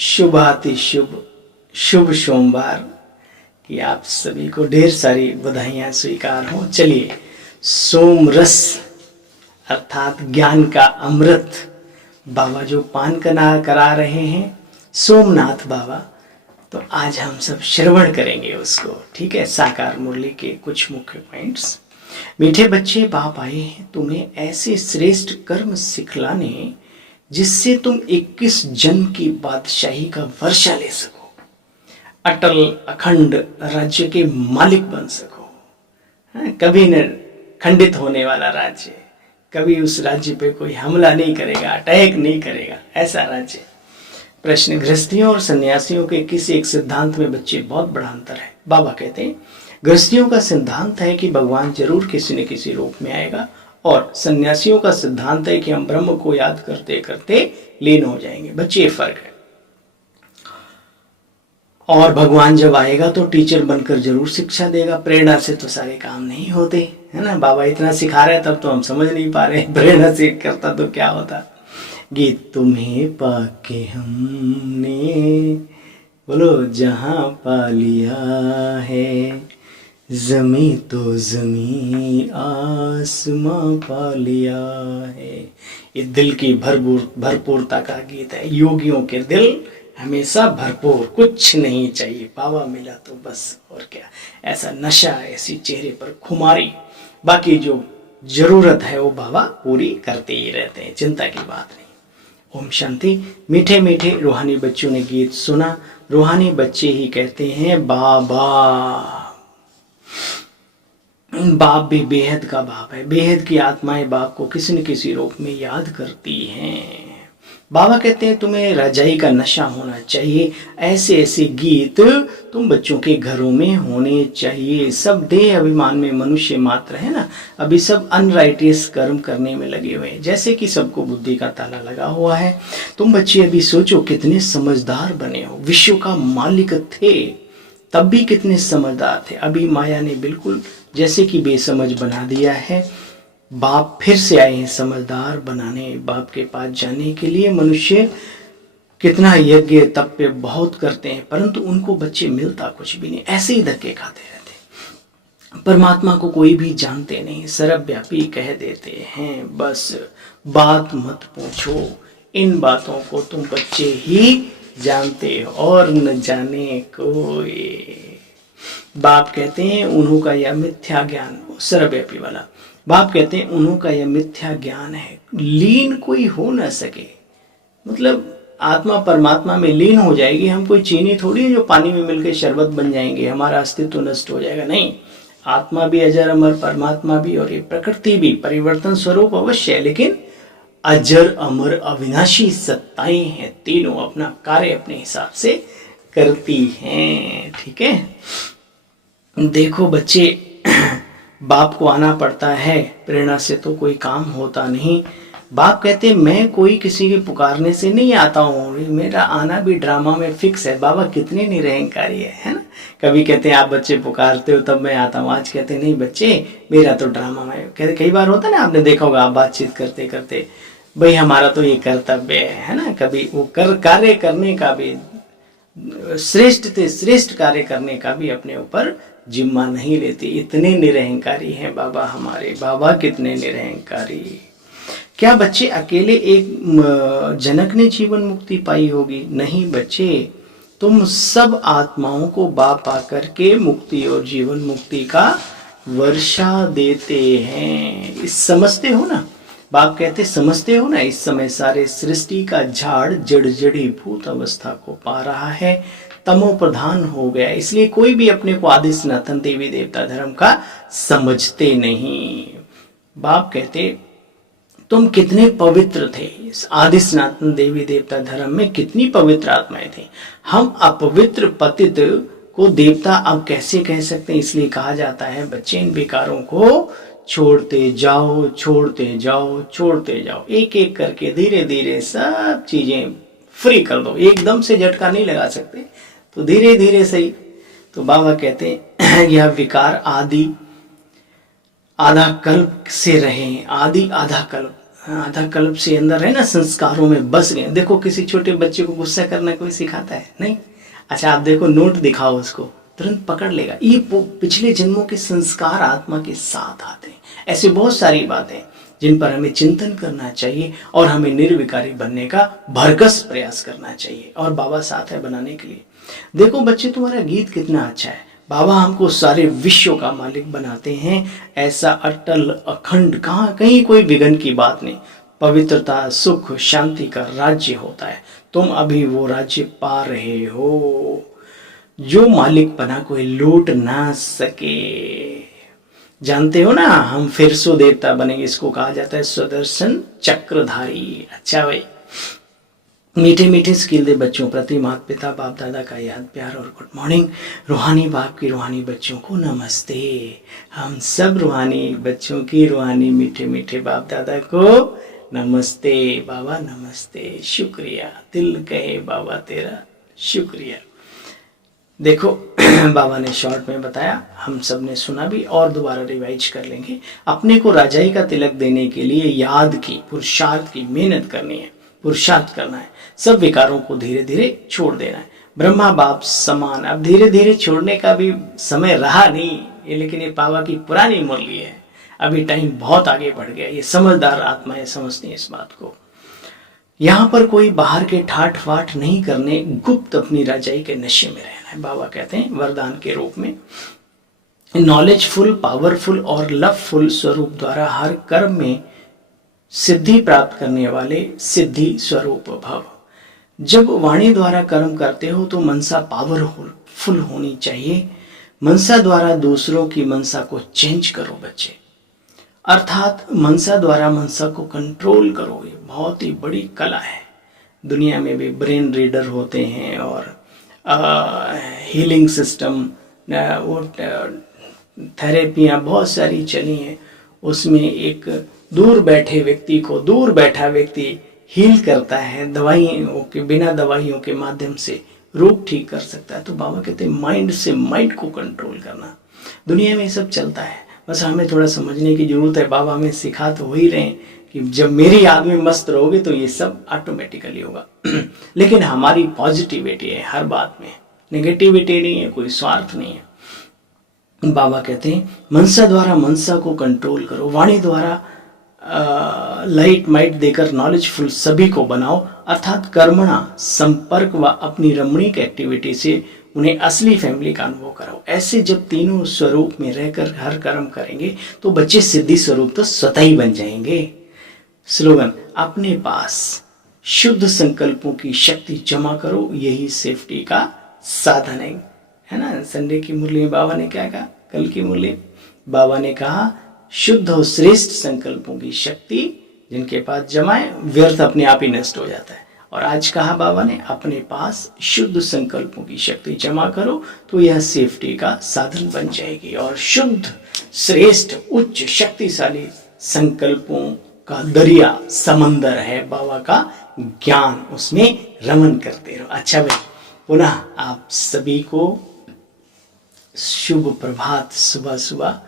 शुभाति शुभ शुभ सोमवार की आप सभी को ढेर सारी बधाइयाँ स्वीकार हों। चलिए, सोम रस अर्थात ज्ञान का अमृत बाबा जो पान करा रहे हैं, सोमनाथ बाबा, तो आज हम सब श्रवण करेंगे उसको। ठीक है, साकार मुरली के कुछ मुख्य पॉइंट्स। मीठे बच्चे, बाप आए हैं तुम्हें ऐसे श्रेष्ठ कर्म सिखलाने जिससे तुम 21 जन्म की बादशाही का वर्षा ले सको, अटल अखंड राज्य के मालिक बन सको। कभी न खंडित होने वाला राज्य, कभी उस राज्य पे कोई हमला नहीं करेगा, अटैक नहीं करेगा, ऐसा राज्य। प्रश्न, गृहस्थियों और सन्यासियों के किसी एक सिद्धांत में बच्चे बहुत बड़ा अंतर है। बाबा कहते हैं गृहस्थियों का सिद्धांत है कि भगवान जरूर किसी न किसी रूप में आएगा, और सन्यासियों का सिद्धांत है कि हम ब्रह्म को याद करते करते लीन हो जाएंगे। बच्चे, ये फर्क है। और भगवान जब आएगा तो टीचर बनकर जरूर शिक्षा देगा, प्रेरणा से तो सारे काम नहीं होते, है ना। बाबा इतना सिखा रहे हैं तब तो हम समझ नहीं पा रहे, प्रेरणा से करता तो क्या होता। गीत तुम्हें पाके हमने, बोलो, जहां पा लिया है, जमी तो जमी आसमां पा लिया है। ये दिल की भरपूरता का गीत है। योगियों के दिल हमेशा भरपूर, कुछ नहीं चाहिए, बाबा मिला तो बस, और क्या। ऐसा नशा, ऐसी चेहरे पर खुमारी, बाकी जो जरूरत है वो बाबा पूरी करते ही रहते हैं, चिंता की बात नहीं। ओम शांति। मीठे मीठे रूहानी बच्चों ने गीत सुना। रूहानी बच्चे ही कहते हैं बाबा। बाप भी बेहद का बाप है। बेहद की आत्माएं बाप को किसी न किसी रूप में याद करती हैं। बाबा कहते हैं तुम्हें रजाई का नशा होना चाहिए। ऐसे ऐसे गीत तुम बच्चों के घरों में होने चाहिए। सब देह अभिमान में मनुष्य मात्र है ना, अभी सब अनराइटियस कर्म करने में लगे हुए हैं, जैसे कि सबको बुद्धि का ताला लगा हुआ है। तुम बच्चे अभी सोचो कितने समझदार बने हो। विश्व का मालिक थे तब भी कितने समझदार थे, अभी माया ने बिल्कुल जैसे कि बेसमझ बना दिया है। बाप फिर से आए हैं समझदार बनाने, बाप के पास जाने के लिए। मनुष्य कितना यज्ञ तप पे बहुत करते हैं, परंतु उनको बच्चे मिलता कुछ भी नहीं, ऐसे ही धक्के खाते रहते। परमात्मा को कोई भी जानते नहीं, सर्वव्यापी कह देते हैं। बस बात मत पूछो, इन बातों को तुम बच्चे ही जानते हो और न जाने कोई। बाप कहते हैं उन्हों का यह मिथ्या ज्ञान, सर्वव्यापी वाला बाप कहते हैं उन्हों का यह मिथ्या ज्ञान है, लीन कोई हो न सके। मतलब आत्मा परमात्मा में लीन हो जाएगी। हम कोई चीनी थोड़ी है जो पानी में मिलकर शरबत बन जाएंगे, हमारा अस्तित्व तो नष्ट हो जाएगा। नहीं, आत्मा भी अजर अमर, परमात्मा भी, और ये प्रकृति भी परिवर्तन स्वरूप अवश्य है, लेकिन अजर अमर अविनाशी सत्ताएं हैं। तीनों अपना कार्य अपने हिसाब से करती हैं। ठीक है, देखो बच्चे, बाप को आना पड़ता है, प्रेरणा से तो कोई काम होता नहीं। बाप कहते हैं मैं कोई किसी के पुकारने से नहीं आता हूँ, मेरा आना भी ड्रामा में फिक्स है। बाबा कितने निरहंकारी है ना। कभी कहते हैं आप बच्चे पुकारते हो तब मैं आता हूँ, आज कहते हैं नहीं बच्चे मेरा तो ड्रामा में। कहते कई बार होता है ना, आपने देखा होगा, आप बातचीत करते करते भाई हमारा तो ये कर्तव्य है ना। कभी वो कार्य करने का भी, श्रेष्ठ कार्य करने का भी अपने ऊपर जिम्मा नहीं लेते। इतने निरहंकारी हैं बाबा हमारे। बाबा कितने निरहंकारी। क्या बच्चे अकेले एक जनक ने जीवन मुक्ति पाई होगी? नहीं बच्चे, तुम सब आत्माओं को बाप आकर के मुक्ति और जीवन मुक्ति का वर्षा देते हैं। इस समझते हो ना, बाप कहते समझते हो ना, इस समय सारे सृष्टि का झाड़ जड़ी भूत अवस्था को पा रहा है, तमो प्रधान हो गया। इसलिए कोई भी अपने को आदि सनातन देवी देवता धर्म का समझते नहीं। बाप कहते तुम कितने पवित्र थे। इस आदि सनातन देवी देवता धर्म में कितनी पवित्र आत्माएं थी। हम अपवित्र पतित को देवता अब कैसे कह सकते हैं। इसलिए कहा जाता है बच्चे इन विकारों को छोड़ते जाओ, छोड़ते जाओ, छोड़ते जाओ। एक एक करके धीरे धीरे सब चीजें फ्री कर दो। एकदम से झटका नहीं लगा सकते, तो धीरे धीरे सही। तो बाबा कहते हैं यह विकार आदि आधा कल्प से रहे, आदि आधा कल्प आधा कल्प से अंदर है ना, संस्कारों में बस गए। देखो किसी छोटे बच्चे को गुस्सा करना कोई सिखाता है नहीं। अच्छा आप देखो, नोट दिखाओ उसको, तुरंत पकड़ लेगा। ये पिछले जन्मों के संस्कार आत्मा के साथ आते हैं। ऐसी बहुत सारी बातें जिन पर हमें चिंतन करना चाहिए और हमें निर्विकारी बनने का भरकस प्रयास करना चाहिए, और बाबा साथ है बनाने के लिए। देखो बच्चे, तुम्हारा गीत कितना अच्छा है। बाबा हमको सारे विश्व का मालिक बनाते हैं, ऐसा अटल अखंड, कहाँ कहीं कोई विघ्न की बात नहीं। पवित्रता, सुख, शांति का राज्य होता है। तुम अभी वो राज्य पा रहे हो जो मालिक बना कोई लूट ना सके। जानते हो ना, हम फिर सो देवता बनेंगे, इसको कहा जाता है सुदर्शन चक्रधारी। अच्छा भाई, मीठे मीठे स्किल दे बच्चों प्रति माता पिता बाप दादा का याद प्यार और गुड मॉर्निंग। रूहानी बाप की रूहानी बच्चों को नमस्ते। हम सब रूहानी बच्चों की रूहानी मीठे मीठे बाप दादा को नमस्ते। बाबा नमस्ते, शुक्रिया, दिल कहे बाबा तेरा शुक्रिया। देखो बाबा ने शॉर्ट में बताया, हम सब ने सुना भी और दोबारा रिवाइज कर लेंगे। अपने को राजाई का तिलक देने के लिए याद की, पुरुषार्थ की, मेहनत करनी है, पुरुषार्थ करना है। सब विकारों को धीरे धीरे छोड़ देना है। ब्रह्मा बाप समान, अब धीरे धीरे छोड़ने का भी समय रहा नहीं ये, लेकिन ये बाबा की पुरानी मुरली है। अभी टाइम बहुत आगे बढ़ गया, ये समझदार आत्माएं समझती हैं इस बात को। यहाँ पर कोई बाहर के ठाट फाट नहीं करने, गुप्त अपनी राजाई के नशे में रहना है। बाबा कहते हैं वरदान के रूप में, नॉलेजफुल, पावरफुल और लवफुल स्वरूप द्वारा हर कर्म में सिद्धि प्राप्त करने वाले सिद्धि स्वरूप भव। जब वाणी द्वारा कर्म करते हो तो मनसा पावरफुल होनी चाहिए। मनसा द्वारा दूसरों की मनसा को चेंज करो बच्चे, अर्थात मनसा द्वारा मनसा को कंट्रोल करो। ये बहुत ही बड़ी कला है। दुनिया में भी ब्रेन रीडर होते हैं और हीलिंग सिस्टम, वो थेरेपियाँ बहुत सारी चली हैं। उसमें एक दूर बैठे व्यक्ति को, दूर बैठा व्यक्ति हील करता है, दवाइयों के बिना, दवाइयों के माध्यम से रोग ठीक कर सकता है। तो बाबा कहते हैं माइंड से माइंड को कंट्रोल करना। दुनिया में ये सब चलता है, बस हमें थोड़ा समझने की जरूरत है। बाबा हमें सिखा तो हो ही रहे हैं कि जब मेरी याद में मस्त रहोगे तो ये सब ऑटोमेटिकली होगा। लेकिन हमारी पॉजिटिविटी है हर बात में, नेगेटिविटी नहीं है, कोई स्वार्थ नहीं है। बाबा कहते हैं मनसा द्वारा मनसा को कंट्रोल करो, वाणी द्वारा लाइट माइट देकर नॉलेजफुल सभी को बनाओ, अर्थात कर्मणा संपर्क व अपनी रमणीक एक्टिविटी से उन्हें असली फैमिली का अनुभव कराओ। ऐसे जब तीनों स्वरूप में रहकर हर कर्म करेंगे तो बच्चे सिद्धि स्वरूप तो स्वतः ही बन जाएंगे। स्लोगन, अपने पास शुद्ध संकल्पों की शक्ति जमा करो, यही सेफ्टी का साधन है ना। संडे की मुरली में बाबा ने क्या कहा, कल की मुरली बाबा ने कहा शुद्ध और श्रेष्ठ संकल्पों की शक्ति जिनके पास जमाए, व्यर्थ अपने आप ही नष्ट हो जाता है। और आज कहा बाबा ने अपने पास शुद्ध संकल्पों की शक्ति जमा करो तो यह सेफ्टी का साधन बन जाएगी। और शुद्ध, श्रेष्ठ, उच्च, शक्तिशाली संकल्पों का दरिया, समंदर है बाबा का ज्ञान, उसमें रमन करते रहो। अच्छा भाई, पुनः आप सभी को शुभ प्रभात, सुबह सुबह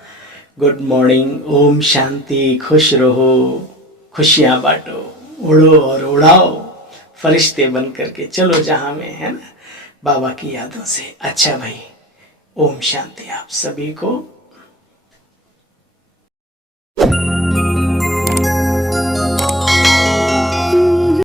गुड मॉर्निंग, ओम शांति, खुश रहो, खुशियाँ बांटो, उड़ो और उड़ाओ, फरिश्ते बन करके चलो जहाँ में, है ना, बाबा की यादों से। अच्छा भाई, ओम शांति आप सभी को।